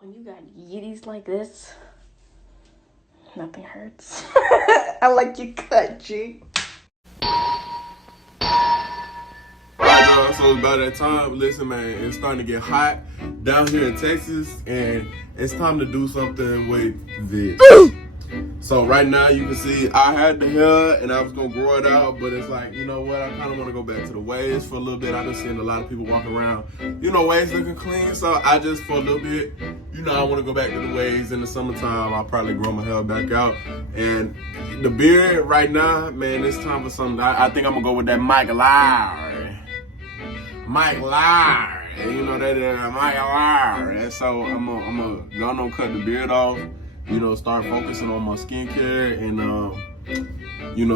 When you got yitties like this, nothing hurts. I like your cut, G. So it's about that time. Listen, man, it's starting to get hot down here in Texas, and it's time to do something with this. So right now, you can see I had the hair, and I was gonna grow it out, but it's like, you know what? I kind of want to go back to the waves for a little bit. I've been seeing a lot of people walking around, waves looking clean. So I just, for a little bit, I want to go back to the waves. In the summertime, I'll probably grow my hair back out. And the beard right now, man, it's time for something. I think I'm gonna go with that Mike Lowry. Mike Lowry, that is Mike Lowry. And so I'm gonna cut the beard off, start focusing on my skincare and do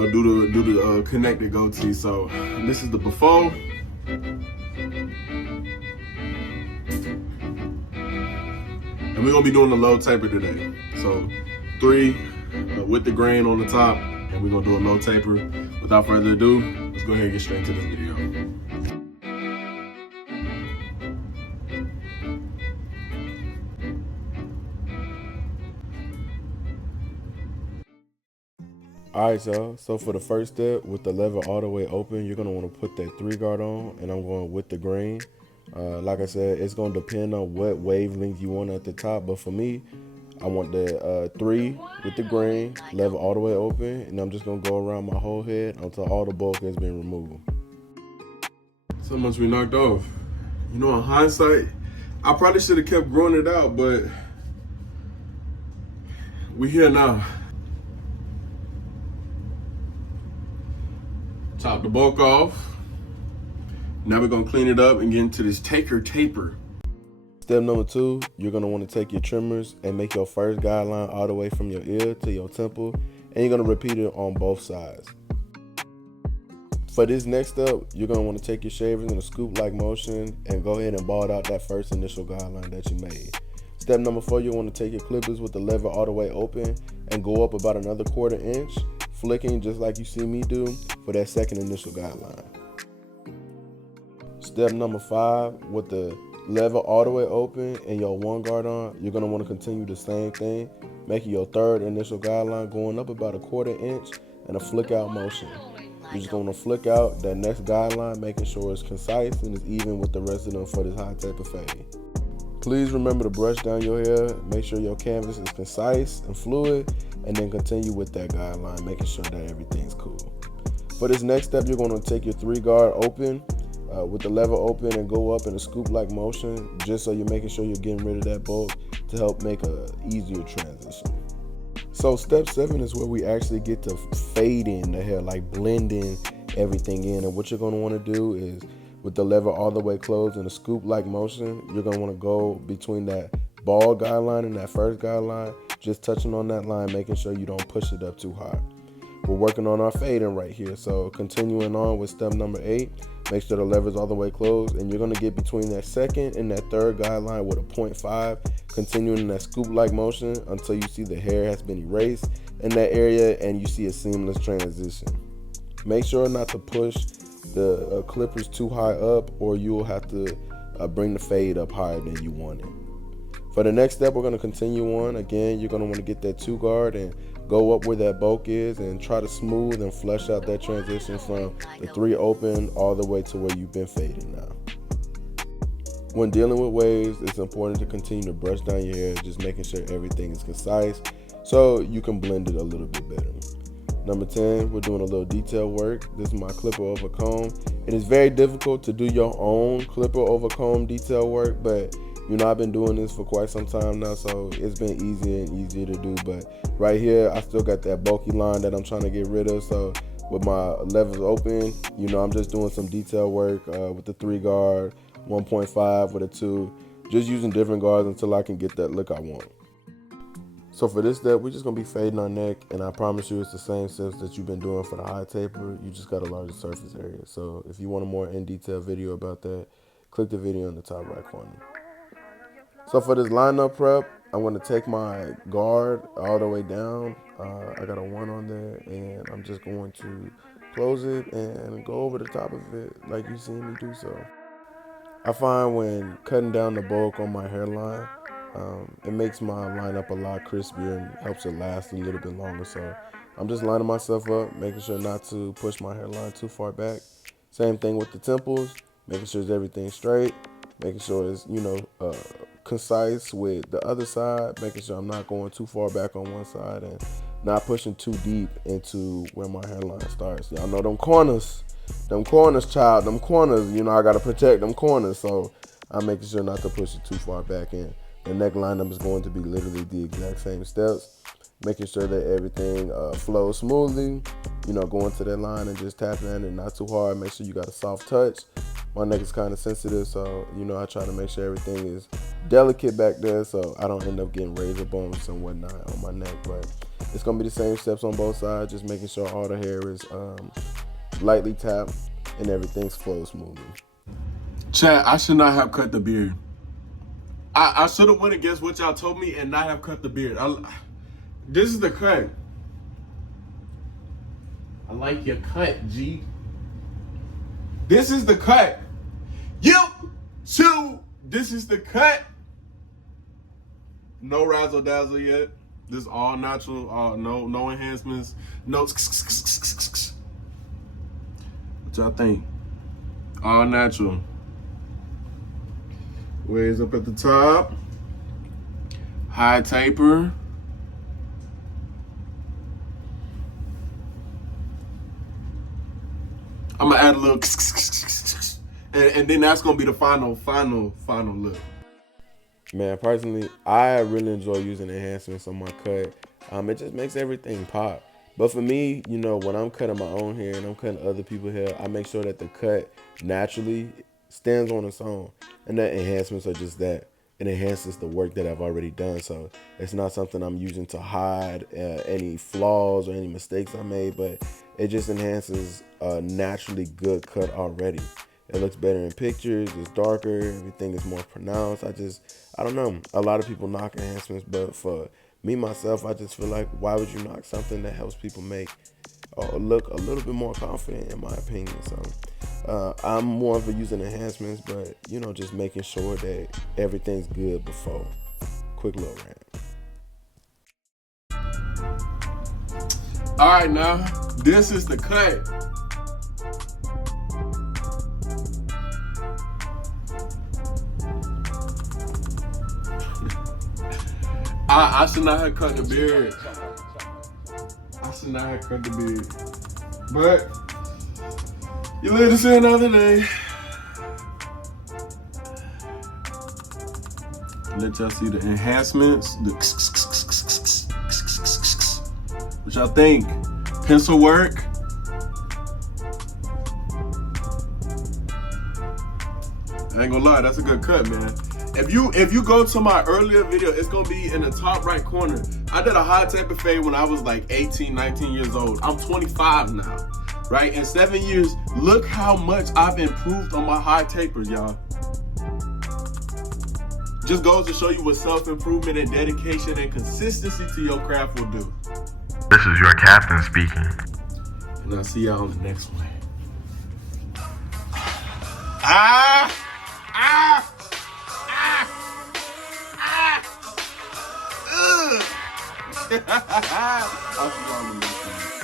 the connected goatee. So this is the before. And we're gonna be doing the low taper today. So 3 with the grain on the top, and we're gonna do a low taper. Without further ado, let's go ahead and get straight to this video. Alright, y'all, so for the first step, with the lever all the way open, you're going to want to put that 3 guard on, and I'm going with the grain. Like I said, it's going to depend on what wavelength you want at the top, but for me, I want the 3 with the grain, lever all the way open, and I'm just going to go around my whole head until all the bulk has been removed. So much we knocked off. In hindsight, I probably should have kept growing it out, but we here now. Chop the bulk off. Now we're gonna clean it up and get into this taper. Step number 2, you're gonna want to take your trimmers and make your first guideline all the way from your ear to your temple, and you're gonna repeat it on both sides. For this next step, you're gonna want to take your shavers in a scoop-like motion and go ahead and bald out that first initial guideline that you made. Step number 4, you want to take your clippers with the lever all the way open and go up about another 1/4 inch, flicking just like you see me do for that second initial guideline. Step number 5, with the lever all the way open and your 1 guard on, you're going to want to continue the same thing, making your third initial guideline going up about a 1/4 inch and a flick out motion. You're just going to flick out that next guideline, making sure it's concise and is even with the rest of them for this high taper fade. Please remember to brush down your hair, make sure your canvas is concise and fluid, and then continue with that guideline, making sure that everything's cool. For this next step, you're going to take your 3 guard open with the lever open and go up in a scoop-like motion, just so you're making sure you're getting rid of that bulk to help make a easier transition. So step 7 is where we actually get to fading the hair, like blending everything in. And what you're going to want to do is, with the lever all the way closed in a scoop-like motion, you're going to want to go between that bald guideline and that first guideline, just touching on that line, making sure you don't push it up too high. We're working on our fading right here. So continuing on with step number 8, make sure the lever's all the way closed, and you're going to get between that second and that third guideline with a 0.5, continuing in that scoop-like motion until you see the hair has been erased in that area and you see a seamless transition. Make sure not to push the clippers too high up, or you'll have to bring the fade up higher than you want it. For the next step, we're going to continue on. Again, you're going to want to get that 2 guard and go up where that bulk is and try to smooth and flush out that transition from the 3 open all the way to where you've been fading now. When dealing with waves, it's important to continue to brush down your hair, just making sure everything is concise so you can blend it a little bit better. Number 10, we're doing a little detail work. This is my clipper over comb. It is very difficult to do your own clipper over comb detail work, but I've been doing this for quite some time now, so it's been easier and easier to do. But right here, I still got that bulky line that I'm trying to get rid of. So with my levers open, I'm just doing some detail work with the 3 guard, 1.5 with a 2, just using different guards until I can get that look I want. So for this step, we're just going to be fading our neck, and I promise you it's the same steps that you've been doing for the high taper. You just got a larger surface area. So if you want a more in-detail video about that, click the video in the top right corner. So for this lineup prep, I'm going to take my guard all the way down. I got a 1 on there, and I'm just going to close it and go over the top of it like you seen me do so. I find when cutting down the bulk on my hairline, It makes my lineup a lot crispier and helps it last a little bit longer. So I'm just lining myself up, making sure not to push my hairline too far back. Same thing with the temples, making sure everything's straight, making sure it's, concise with the other side, making sure I'm not going too far back on one side and not pushing too deep into where my hairline starts. Y'all know them corners, child, them corners, I gotta protect them corners. So I'm making sure not to push it too far back in. The neck lineup is going to be literally the exact same steps, making sure that everything flows smoothly, going to that line and just tapping at it, not too hard. Make sure you got a soft touch. My neck is kind of sensitive, so, I try to make sure everything is delicate back there so I don't end up getting razor bumps and whatnot on my neck. But it's going to be the same steps on both sides, just making sure all the hair is lightly tapped and everything's flows smoothly. Chat, I should not have cut the beard. I should have went against what y'all told me and not have cut the beard. This is the cut. I like your cut, G. This is the cut. This is the cut. No Razzle Dazzle yet. This is all natural. No enhancements. No. What y'all think? All natural. Waves up at the top. High taper. I'm gonna add a little and then that's gonna be the final look. Man, personally, I really enjoy using enhancements on my cut. It just makes everything pop. But for me, when I'm cutting my own hair and I'm cutting other people's hair, I make sure that the cut naturally stands on its own. And that enhancements are just that. It enhances the work that I've already done. So it's not something I'm using to hide any flaws or any mistakes I made, but it just enhances a naturally good cut already. It looks better in pictures, it's darker, everything is more pronounced. I don't know. A lot of people knock enhancements, but for me, myself, I just feel like, why would you knock something that helps people make look a little bit more confident, in my opinion? So I'm more of a using enhancements, but just making sure that everything's good before. Quick little rant. All right, now this is the cut. I should not have cut the beard. But you live to see another day. Let y'all see the enhancements. What y'all think? Pencil work? I ain't gonna lie, that's a good cut, man. If you go to my earlier video, it's gonna be in the top right corner. I did a high taper fade when I was like 18, 19 years old. I'm 25 now, right? In 7 years, look how much I've improved on my high tapers, y'all. Just goes to show you what self-improvement and dedication and consistency to your craft will do. This is your captain speaking. And I'll see y'all on the next one. I'll see y'all on the next one.